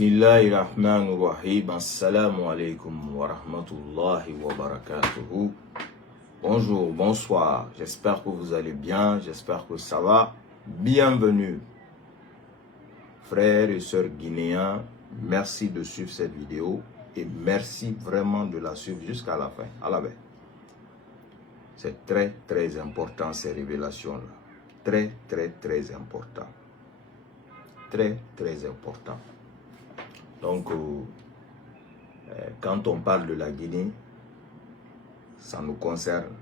Bismillahirrahmanirrahim. Assalamu alaikum wa rahmatullahi wa barakatuhu. Bonjour, bonsoir. J'espère que vous allez bien. J'espère que ça va. Bienvenue, frères et sœurs guinéens. Merci de suivre cette vidéo et merci vraiment de la suivre jusqu'à la fin. À la fin. C'est très important ces révélations-là. Très important. Très important. Donc, quand on parle de la Guinée, ça nous concerne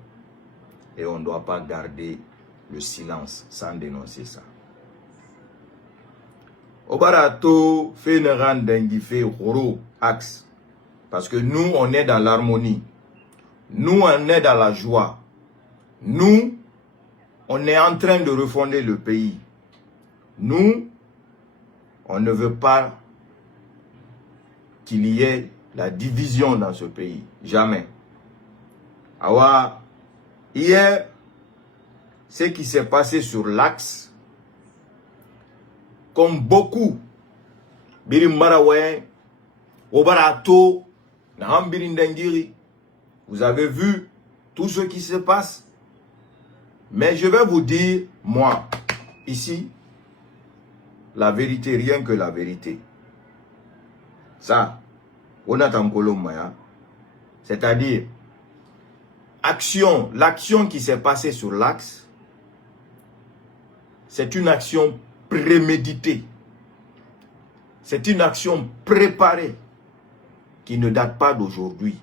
et on ne doit pas garder le silence sans dénoncer ça. Obarato fait ne rendengi fait horo axe parce que nous on est dans l'harmonie, nous on est dans la joie, nous on est en train de refonder le pays, nous on ne veut pas qu'il y ait la division dans ce pays. Jamais. Awa, hier, ce qui s'est passé sur l'axe, comme beaucoup, Birimbaraway, Obarato, Naham Birindangiri, vous avez vu tout ce qui se passe. Mais je vais vous dire, moi, ici, la vérité, rien que la vérité. Ça, on a un colomaya, c'est-à-dire l'action qui s'est passée sur l'axe, c'est une action préméditée, c'est une action préparée qui ne date pas d'aujourd'hui.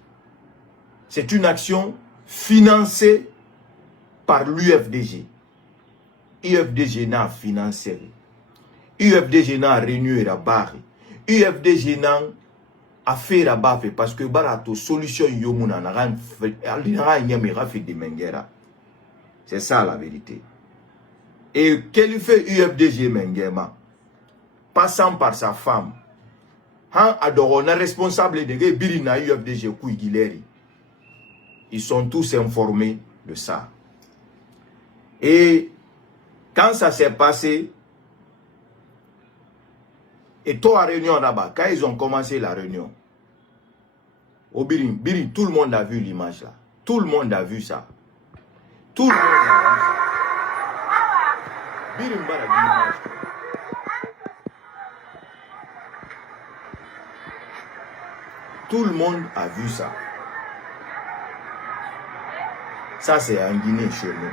C'est une action financée par l'UFDG. UFDG n'a financé, UFDG n'a réuni la barre. UFDG a fait la baffe parce que barato solution yomuna c'est ça la vérité. Et qu'elle fait UFDG Mengema, passant par sa femme, on est responsable de Birina UFDG Kouigileri. Ils sont tous informés de ça. Et quand ça s'est passé, et toi, à réunion là-bas, quand ils ont commencé la réunion, au Birin, tout le monde a vu l'image là. Tout le monde a vu ça. Tout le monde a vu ça. Birin a vu l'image. Tout le monde a vu ça. Ça, c'est en Guinée chez nous.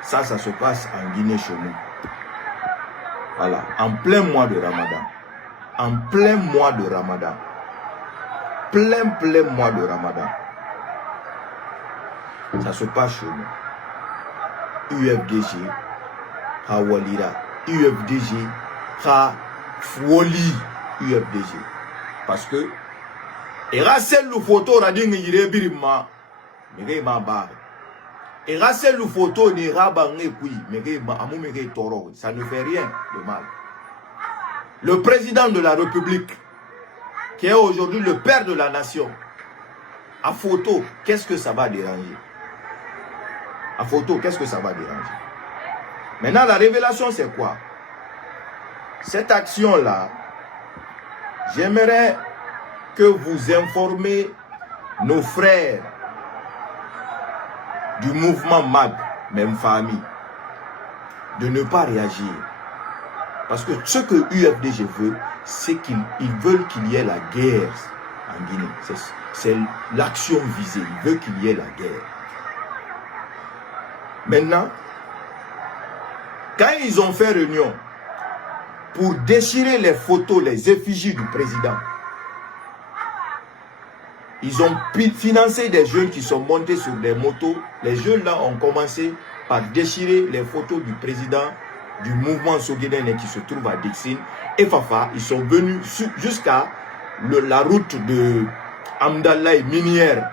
Ça se passe en Guinée chez nous. Voilà, en plein mois de Ramadan. En plein mois de Ramadan. Plein mois de Ramadan. Ça se passe chez nous. UFDG, Hawalira. UFDG, Hawali. UFDG. Parce que, et rasel le photo, rading yire birima, mais ma barre. Et rasel le photo ni rabangé puis mais toro, ça ne fait rien de mal. Le président de la République, qui est aujourd'hui le père de la nation, à photo, qu'est-ce que ça va déranger? À photo, qu'est-ce que ça va déranger? Maintenant, la révélation, c'est quoi? Cette action-là, j'aimerais que vous informez nos frères du mouvement MAG, même famille, de ne pas réagir. Parce que ce que UFDG veut, c'est qu'ils veulent qu'il y ait la guerre en Guinée. C'est l'action visée. Ils veulent qu'il y ait la guerre. Maintenant, quand ils ont fait réunion pour déchirer les photos, les effigies du président, ils ont financé des jeunes qui sont montés sur des motos. Les jeunes là ont commencé par déchirer les photos du président du mouvement Soguédène qui se trouve à Dixine et Fafa. Ils sont venus jusqu'à la route de Amdallah et Minière.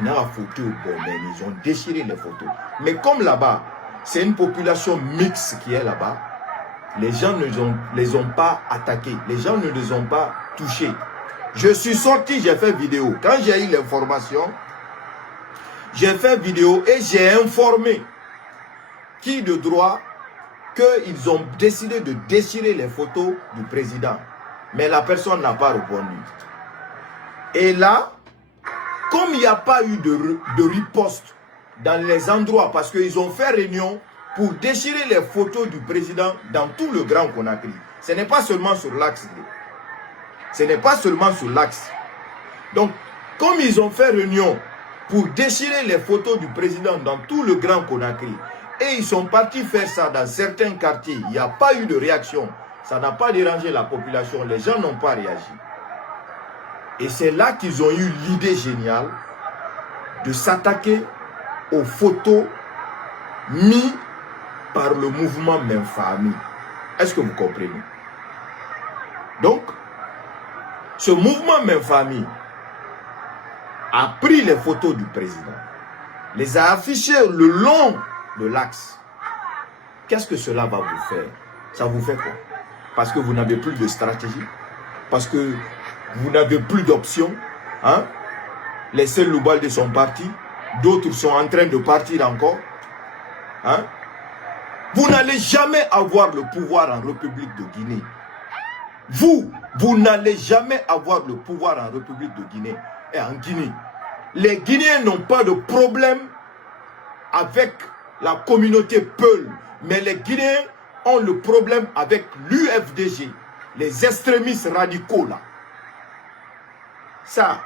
Ils ont déchiré les photos. Mais comme là-bas, c'est une population mixte qui est là-bas, les gens ne les ont pas attaqués. Les gens ne les ont pas touchés. Je suis sorti, j'ai fait vidéo. Quand j'ai eu l'information, j'ai fait vidéo et j'ai informé qui de droit qu'ils ont décidé de déchirer les photos du président. Mais la personne n'a pas répondu. Et là, comme il n'y a pas eu de riposte dans les endroits, parce qu'ils ont fait réunion pour déchirer les photos du président dans tout le Grand Conakry. Ce n'est pas seulement sur l'axe. Ce n'est pas seulement sur l'axe. Donc, comme ils ont fait réunion pour déchirer les photos du président dans tout le Grand Conakry, et ils sont partis faire ça dans certains quartiers, il n'y a pas eu de réaction. Ça n'a pas dérangé la population, les gens n'ont pas réagi. Et c'est là qu'ils ont eu l'idée géniale de s'attaquer aux photos mises par le mouvement Même Famille. Est-ce que vous comprenez? Donc, ce mouvement Même Famille a pris les photos du président, les a affichées le long de l'axe. Qu'est-ce que cela va vous faire? Ça vous fait quoi? Parce que vous n'avez plus de stratégie, parce que vous n'avez plus d'options. Hein? Les seuls Loubalde sont partis, d'autres sont en train de partir encore. Hein? Vous n'allez jamais avoir le pouvoir en République de Guinée. Vous n'allez jamais avoir le pouvoir en République de Guinée et en Guinée. Les Guinéens n'ont pas de problème avec la communauté Peul, mais les Guinéens ont le problème avec l'UFDG, les extrémistes radicaux là. Ça,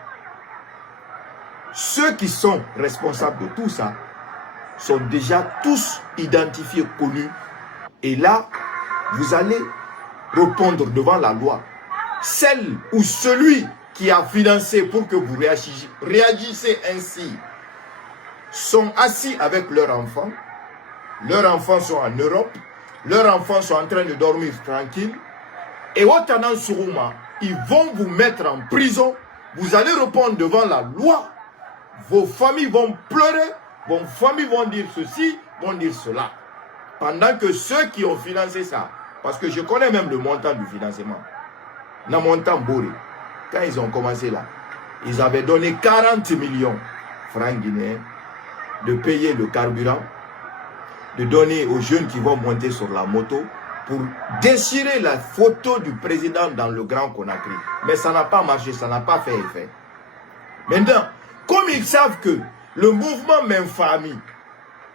ceux qui sont responsables de tout ça sont déjà tous identifiés, connus. Et là, vous allez répondre devant la loi. Celle ou celui qui a financé pour que vous réagissez ainsi sont assis avec leurs enfants. Leurs enfants sont en Europe. Leurs enfants sont en train de dormir tranquille. Et au Tanan Sourouma, ils vont vous mettre en prison. Vous allez répondre devant la loi. Vos familles vont pleurer. Vos familles vont dire ceci, vont dire cela. Pendant que ceux qui ont financé ça, parce que je connais même le montant du financement, le montant Boré, quand ils ont commencé là, ils avaient donné 40 millions francs guinéens de payer le carburant, de donner aux jeunes qui vont monter sur la moto pour déchirer la photo du président dans le Grand Conakry. Mais ça n'a pas marché, ça n'a pas fait effet. Maintenant, comme ils savent que le mouvement Même Famille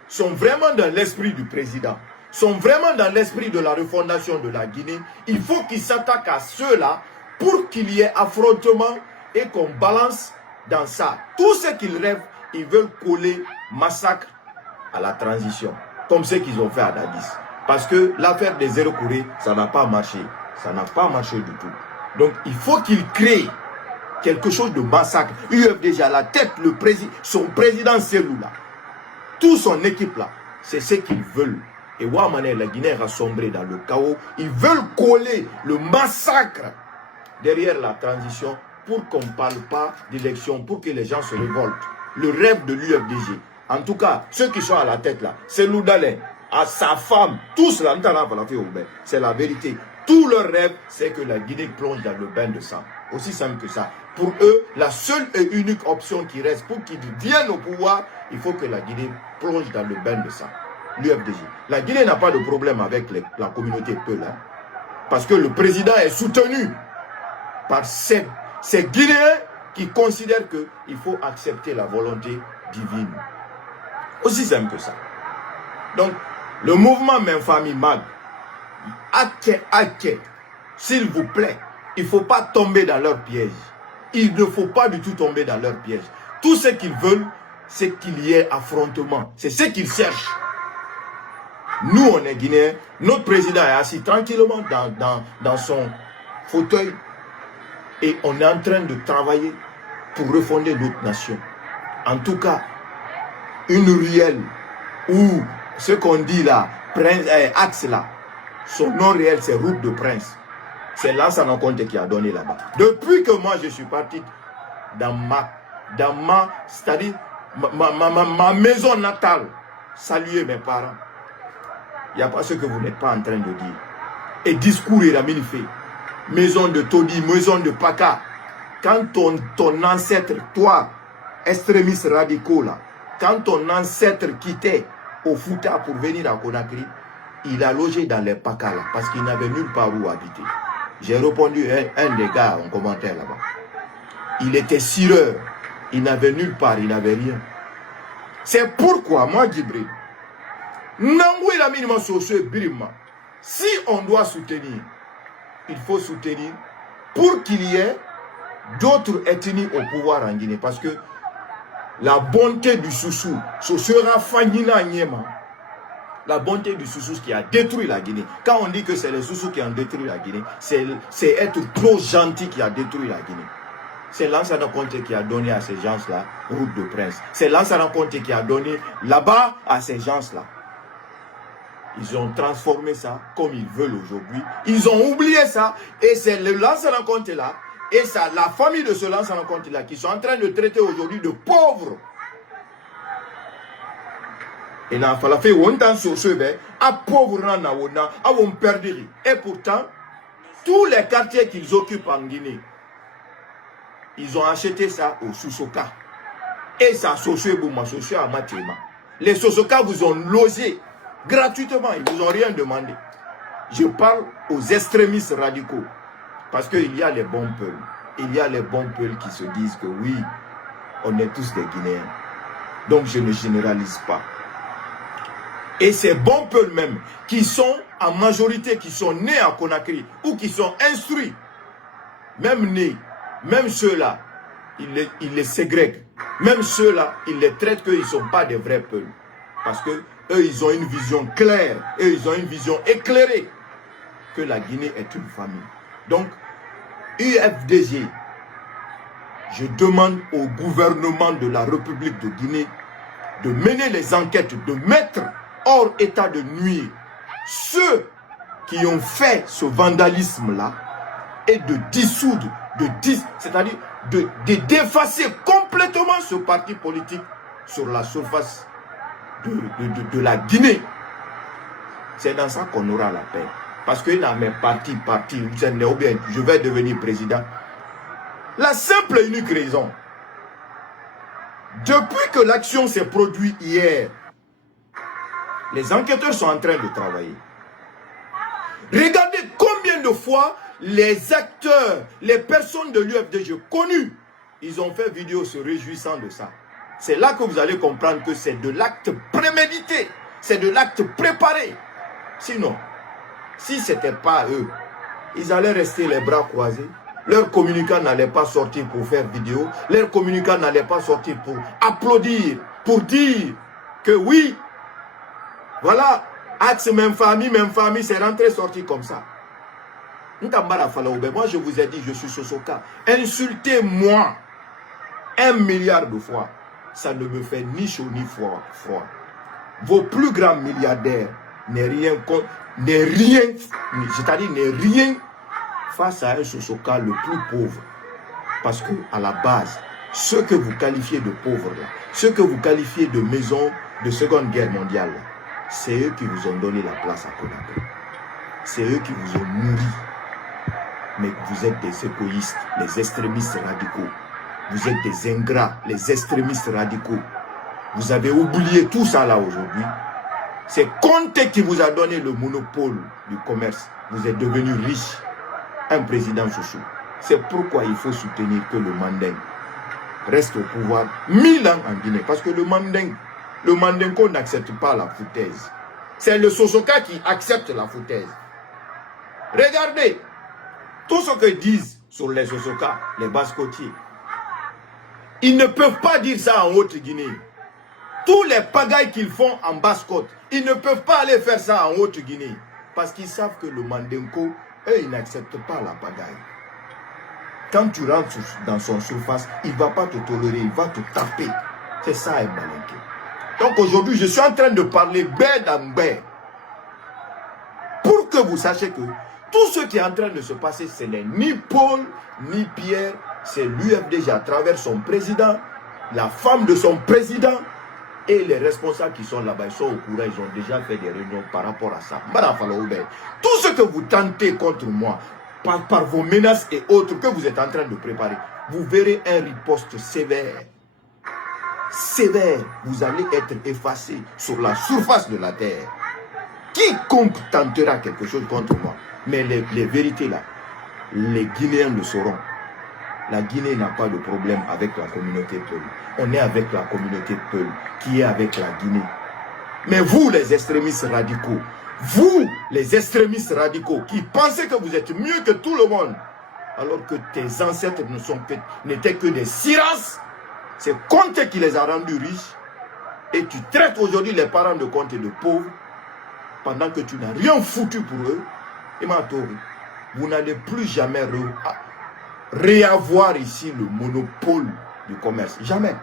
sont vraiment dans l'esprit du président, sont vraiment dans l'esprit de la refondation de la Guinée, il faut qu'ils s'attaquent à ceux-là pour qu'il y ait affrontement et qu'on balance dans ça. Tout ce qu'ils rêvent, ils veulent coller massacre à la transition, comme ce qu'ils ont fait à Dadis. Parce que l'affaire des zéro courrier, ça n'a pas marché. Ça n'a pas marché du tout. Donc, il faut qu'ils créent quelque chose de massacre. UFDG à la tête, son président Selou là, toute son équipe là, c'est ce qu'ils veulent. Et Ouamane, la Guinée a sombré dans le chaos. Ils veulent coller le massacre derrière la transition pour qu'on ne parle pas d'élection, pour que les gens se révoltent. Le rêve de l'UFDG. En tout cas, ceux qui sont à la tête là, c'est Loudalin, à sa femme, tous là, c'est la vérité. Tout leur rêve, c'est que la Guinée plonge dans le bain de sang. Aussi simple que ça. Pour eux, la seule et unique option qui reste pour qu'ils viennent au pouvoir, il faut que la Guinée plonge dans le bain de sang. L'UFDG. La Guinée n'a pas de problème avec la communauté Peul. Hein, parce que le président est soutenu par ces Guinéens qui considèrent qu'il faut accepter la volonté divine. Aussi simple que ça. Donc, le mouvement Même Famille Mag, s'il vous plaît, il ne faut pas tomber dans leur piège. Il ne faut pas du tout tomber dans leur piège. Tout ce qu'ils veulent, c'est qu'il y ait affrontement. C'est ce qu'ils cherchent. Nous, on est Guinéens. Notre président est assis tranquillement dans son fauteuil. Et on est en train de travailler pour refonder notre nation. En tout cas, une ruelle ou ce qu'on dit là, axe là, son nom réel c'est Route de Prince. C'est Lansana Conté qui a donné là-bas. Depuis que moi je suis parti dans c'est-à-dire ma maison natale, saluer mes parents. Il n'y a pas ce que vous n'êtes pas en train de dire. Et discours il a mis fait. Maison de Todi, maison de Paka. Quand ton ancêtre, toi, extrémiste radicaux là, quand ton ancêtre quittait au Fouta pour venir à Conakry, il a logé dans les Paka là, parce qu'il n'avait nulle part où habiter. J'ai répondu à un des gars en commentaire là-bas. Il était sireur. Il n'avait nulle part, il n'avait rien. C'est pourquoi, moi, Djibril, si on doit soutenir, il faut soutenir pour qu'il y ait d'autres ethnies au pouvoir en Guinée. Parce que la bonté du Soussou, ce sera Fanina Nyema. La bonté du Soussou qui a détruit la Guinée. Quand on dit que c'est les Soussous qui ont détruit la Guinée, c'est être trop gentil qui a détruit la Guinée. C'est Lansana Conté qui a donné à ces gens-là route de prince. C'est Lansana Conté qui a donné là-bas à ces gens-là. Ils ont transformé ça comme ils veulent aujourd'hui. Ils ont oublié ça. Et c'est le Lansana Conté là. Et ça, la famille de ce Lansana Conté là qui sont en train de traiter aujourd'hui de pauvres. Et il a fallu longtemps sur ce à pauvres à on perdre. Et pourtant, tous les quartiers qu'ils occupent en Guinée, ils ont acheté ça au Sosoka. Et ça, les Sosoka vous ont logé gratuitement. Ils ne vous ont rien demandé. Je parle aux extrémistes radicaux. Parce qu'il y a les bons peuples. Il y a les bons peuples qui se disent que oui, on est tous des Guinéens. Donc je ne généralise pas. Et ces bons peuples même, qui sont en majorité, qui sont nés à Conakry, ou qui sont instruits, même nés, même ceux-là, ils les ségrèguent. Même ceux-là, ils les traitent qu'ils ne sont pas des vrais peuples. Parce que eux, ils ont une vision claire, eux, ils ont une vision éclairée que la Guinée est une famille. Donc, UFDG, je demande au gouvernement de la République de Guinée de mener les enquêtes, de mettre hors état de nuire ceux qui ont fait ce vandalisme-là et de dissoudre, c'est-à-dire de d'effacer complètement ce parti politique sur la surface de la Guinée. C'est dans ça qu'on aura la paix. Parce que dans mes partis, je vais devenir président. La simple et unique raison, depuis que l'action s'est produite hier, les enquêteurs sont en train de travailler. Regardez combien de fois les acteurs, les personnes de l'UFDG connues, ils ont fait vidéo se réjouissant de ça. C'est là que vous allez comprendre que c'est de l'acte prémédité, c'est de l'acte préparé. Sinon, si ce n'était pas eux, ils allaient rester les bras croisés. Leurs communicants n'allaient pas sortir pour faire vidéo. Leurs communicants n'allaient pas sortir pour applaudir, pour dire que oui, voilà, axe même famille, c'est rentré sorti comme ça. Moi, je vous ai dit, je suis Sosoka. Insultez-moi 1 milliard de fois. Ça ne me fait ni chaud ni froid. Vos plus grands milliardaires n'est rien, c'est-à-dire n'est rien face à un Sosoka le plus pauvre. Parce que à la base, ceux que vous qualifiez de pauvres, là, ceux que vous qualifiez de maison de Seconde Guerre mondiale, c'est eux qui vous ont donné la place à Conakry. C'est eux qui vous ont nourri. Mais vous êtes des égoïstes, les extrémistes radicaux. Vous êtes des ingrats, les extrémistes radicaux. Vous avez oublié tout ça là aujourd'hui. C'est Conté qui vous a donné le monopole du commerce. Vous êtes devenu riche. Un président chouchou. C'est pourquoi il faut soutenir que le Manding reste au pouvoir 1000 ans en Guinée. Parce que le Mandingo n'accepte pas la foutaise. C'est le Sosoka qui accepte la foutaise. Regardez, tout ce que disent sur les Sosoka, les Basse-Côtiers, ils ne peuvent pas dire ça en Haute-Guinée. Tous les pagailles qu'ils font en Basse-Côte, ils ne peuvent pas aller faire ça en Haute-Guinée. Parce qu'ils savent que le Mandingo, eux, ils n'acceptent pas la pagaille. Quand tu rentres dans son surface, il ne va pas te tolérer, il va te taper. C'est ça, un malinqué. Donc aujourd'hui, je suis en train de parler baie dans baie. Pour que vous sachiez que tout ce qui est en train de se passer, ce n'est ni Paul, ni Pierre, c'est l'UFDG à travers son président, la femme de son président et les responsables qui sont là-bas. Ils sont au courant, ils ont déjà fait des réunions par rapport à ça. Tout ce que vous tentez contre moi, par vos menaces et autres que vous êtes en train de préparer, vous verrez un riposte sévère. Sévère, vous allez être effacé sur la surface de la terre. Quiconque tentera quelque chose contre moi, mais les vérités là, les Guinéens le sauront. La Guinée n'a pas de problème avec la communauté Peul. On est avec la communauté Peul qui est avec la Guinée. Mais vous, les extrémistes radicaux, vous, les extrémistes radicaux, qui pensez que vous êtes mieux que tout le monde, alors que tes ancêtres n'étaient que des siras, c'est Conté qui les a rendus riches, et tu traites aujourd'hui les parents de Conté de pauvres, pendant que tu n'as rien foutu pour eux. Et maintenant, vous n'allez plus jamais réavoir ici le monopole du commerce. Jamais.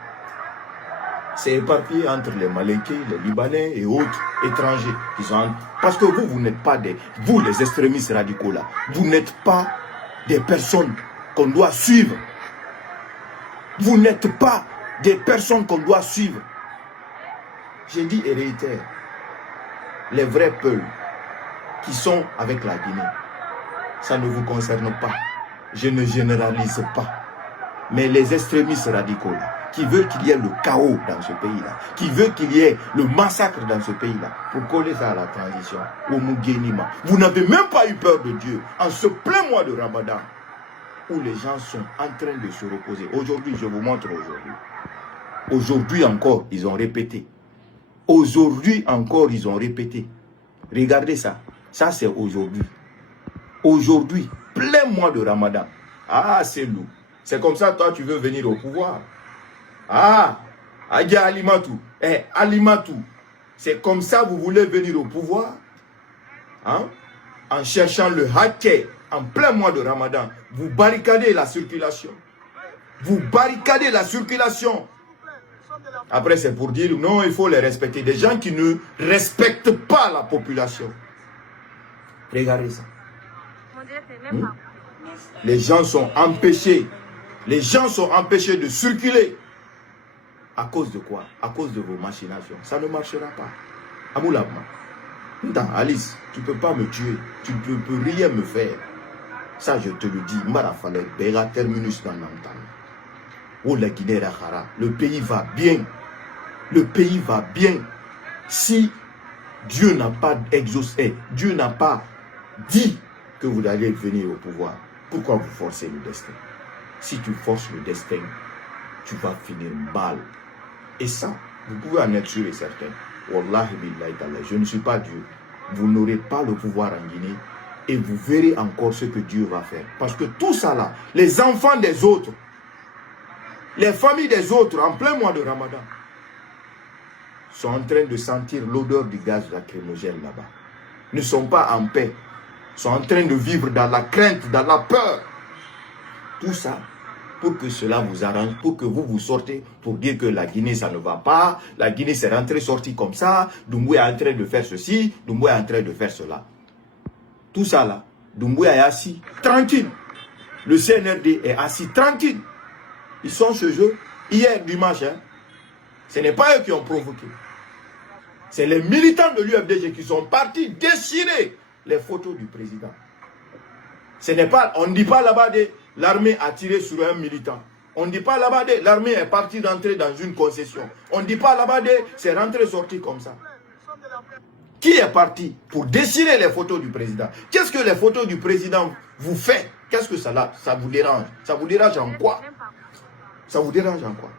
C'est éparpillé entre les Malinqués, les Libanais et autres étrangers. Parce que vous n'êtes pas vous les extrémistes radicaux là, vous n'êtes pas des personnes qu'on doit suivre. Vous n'êtes pas des personnes qu'on doit suivre. J'ai dit et réitère, les vrais peuples qui sont avec la Guinée, ça ne vous concerne pas. Je ne généralise pas. Mais les extrémistes radicaux là, qui veulent qu'il y ait le chaos dans ce pays-là, qui veulent qu'il y ait le massacre dans ce pays-là, pour coller ça à la transition, au Muguénima. Vous n'avez même pas eu peur de Dieu en ce plein mois de Ramadan, où les gens sont en train de se reposer. Aujourd'hui, je vous montre aujourd'hui. Aujourd'hui encore, ils ont répété. Aujourd'hui encore, ils ont répété. Regardez ça. Ça, c'est aujourd'hui. Aujourd'hui, plein mois de Ramadan. Ah, c'est lourd. C'est comme ça, toi, tu veux venir au pouvoir. Ah, Adia Alimatou. Alimatou. C'est comme ça, vous voulez venir au pouvoir. Hein? En cherchant le hacker, en plein mois de Ramadan. Vous barricadez la circulation. Vous barricadez la circulation. Après, c'est pour dire, non, il faut les respecter. Des gens qui ne respectent pas la population. Regardez ça. Les gens sont empêchés. Les gens sont empêchés de circuler. À cause de quoi? À cause de vos machinations. Ça ne marchera pas. Amoulabma. Alice, tu ne peux pas me tuer. Tu ne peux rien me faire. Ça, je te le dis. Marafale, Bera, terminus dans l'entente. Oh, la Guinée, le pays va bien. Le pays va bien. Si Dieu n'a pas exaucé, Dieu n'a pas dit que vous allez venir au pouvoir, pourquoi vous forcez le destin? Si tu forces le destin, tu vas finir mal. Et ça, vous pouvez en être sûr et certain. Wallahi billahi ta'ala, je ne suis pas Dieu. Vous n'aurez pas le pouvoir en Guinée et vous verrez encore ce que Dieu va faire. Parce que tout ça là, les enfants des autres, les familles des autres, en plein mois de Ramadan, sont en train de sentir l'odeur du gaz lacrymogène là-bas. Ne sont pas en paix. Sont en train de vivre dans la crainte, dans la peur. Tout ça, pour que cela vous arrange, pour que vous sortez, pour dire que la Guinée, ça ne va pas. La Guinée, c'est rentrée, sortie comme ça. Doumbouya est en train de faire ceci. Doumbouya est en train de faire cela. Tout ça là, Doumbouya est assis, tranquille. Le CNRD est assis, tranquille. Ils sont chez eux. Hier, dimanche, hein, ce n'est pas eux qui ont provoqué. C'est les militants de l'UFDG qui sont partis déchirer les photos du président. Ce n'est pas, on ne dit pas là-bas de l'armée a tiré sur un militant. On ne dit pas là-bas de l'armée est partie rentrer dans une concession. On ne dit pas là-bas de c'est rentré sorti comme ça. Qui est parti pour déchirer les photos du président? Qu'est-ce que les photos du président vous fait? Qu'est-ce que ça vous dérange? Ça vous dérange en quoi? Ça vous dérange en quoi?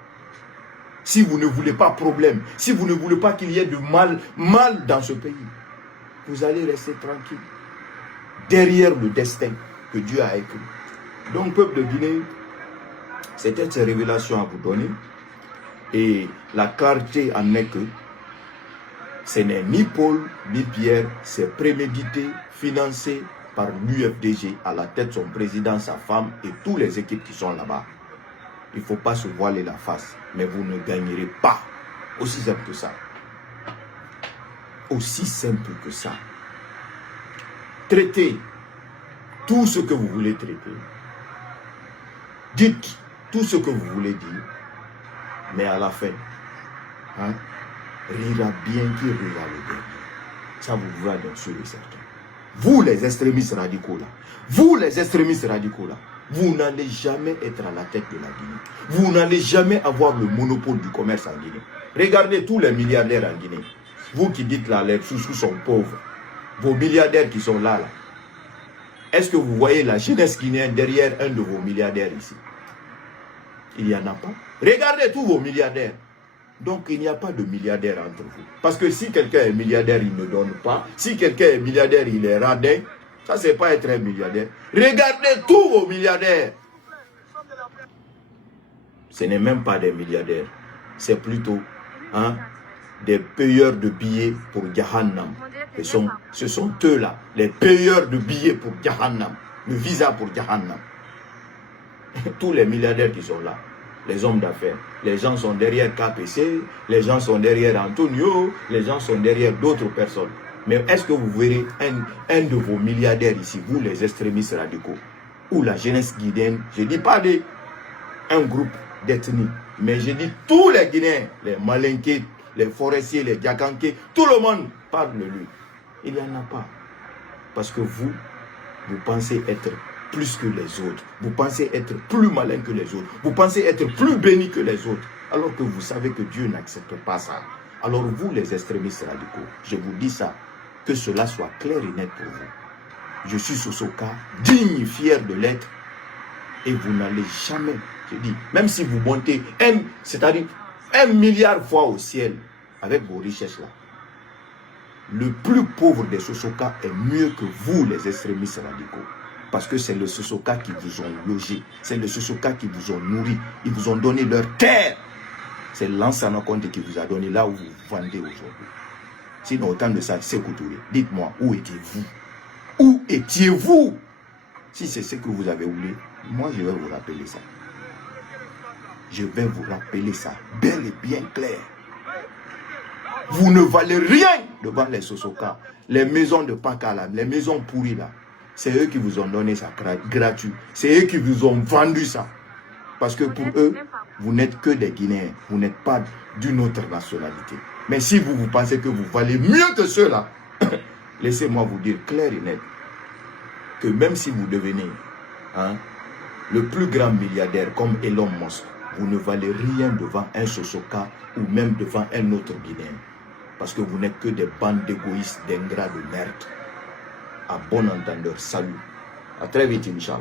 Si vous ne voulez pas problème, si vous ne voulez pas qu'il y ait de mal dans ce pays, vous allez rester tranquille derrière le destin que Dieu a écrit. Donc, peuple de Guinée, c'était ces révélations à vous donner. Et la clarté en est que ce n'est ni Paul ni Pierre, c'est prémédité, financé par l'UFDG, à la tête son président, sa femme et toutes les équipes qui sont là-bas. Il ne faut pas se voiler la face, mais vous ne gagnerez pas. Aussi simple que ça. Aussi simple que ça. Traitez tout ce que vous voulez traiter. Dites tout ce que vous voulez dire. Mais à la fin, hein, rira bien qui rira le dernier. Ça vous voit dans sûr et certain. Vous les extrémistes radicaux là, vous les extrémistes radicaux là, vous n'allez jamais être à la tête de la Guinée. Vous n'allez jamais avoir le monopole du commerce en Guinée. Regardez tous les milliardaires en Guinée. Vous qui dites là, les sous sont pauvres. Vos milliardaires qui sont là, Est-ce que vous voyez la jeunesse guinéenne derrière un de vos milliardaires ici? Il n'y en a pas. Regardez tous vos milliardaires. Donc, il n'y a pas de milliardaire entre vous. Parce que si quelqu'un est milliardaire, il ne donne pas. Si quelqu'un est milliardaire, il est radin. Ça, c'est pas être un milliardaire. Regardez tous vos milliardaires. Ce n'est même pas des milliardaires. C'est plutôt des payeurs de billets pour Jahannam. Ce sont eux-là, les payeurs de billets pour Jahannam. Le visa pour Jahannam. Tous les milliardaires qui sont là. Les hommes d'affaires. Les gens sont derrière KPC, les gens sont derrière Antonio, les gens sont derrière d'autres personnes. Mais est-ce que vous verrez un de vos milliardaires ici, vous les extrémistes radicaux, ou la jeunesse guinéenne, je ne dis pas un groupe d'ethnie, mais je dis tous les Guinéens, les Malinqués, les forestiers, les Diakanké, tout le monde parle de lui. Il n'y en a pas. Parce que vous pensez être plus que les autres. Vous pensez être plus malin que les autres. Vous pensez être plus béni que les autres. Alors que vous savez que Dieu n'accepte pas ça. Alors vous, les extrémistes radicaux, je vous dis ça, que cela soit clair et net pour vous. Je suis Sosoka, digne et fier de l'être. Et vous n'allez jamais, je dis, même si vous montez, c'est-à-dire 1 milliard fois au ciel, avec vos richesses là, le plus pauvre des Sosoka est mieux que vous, les extrémistes radicaux. Parce que c'est le Sosoka qui vous ont logé. C'est le Sosoka qui vous ont nourri. Ils vous ont donné leur terre. C'est Lansana Conté qui vous a donné là où vous vendez aujourd'hui. Sinon, autant de ça, c'est Koutouré. Dites-moi, où étiez-vous? Où étiez-vous? Si c'est ce que vous avez oublié, moi je vais vous rappeler ça. Je vais vous rappeler ça, bel et bien clair. Vous ne valez rien devant les Sosoka. Les maisons de Pakala, les maisons pourries là. C'est eux qui vous ont donné ça gratuit. C'est eux qui vous ont vendu ça. Parce que pour eux, vous n'êtes que des Guinéens. Vous n'êtes pas d'une autre nationalité. Mais si vous pensez que vous valez mieux que ceux-là, laissez-moi vous dire clair et net que même si vous devenez le plus grand milliardaire comme Elon Musk, vous ne valez rien devant un Sosoka ou même devant un autre Guinéen. Parce que vous n'êtes que des bandes d'égoïstes, d'ingrats de merde. À bon entendeur, salut. À très vite, Inch'Allah.